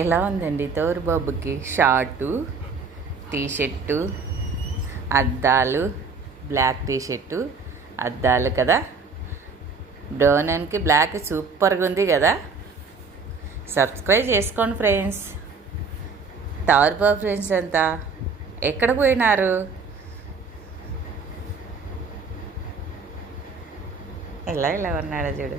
ఎలా ఉందండి తోరు బాబుకి షార్టు టీషర్టు అద్దాలు బ్లాక్ టీషర్టు అద్దాలు కదా. డోనన్కి బ్లాక్ సూపర్గా ఉంది కదా. సబ్స్క్రైబ్ చేసుకోండి ఫ్రెండ్స్. తోరు బాబు ఫ్రెండ్స్ అంతా ఎక్కడ పోయినారు? ఎలా ఉన్నాడో చూడు.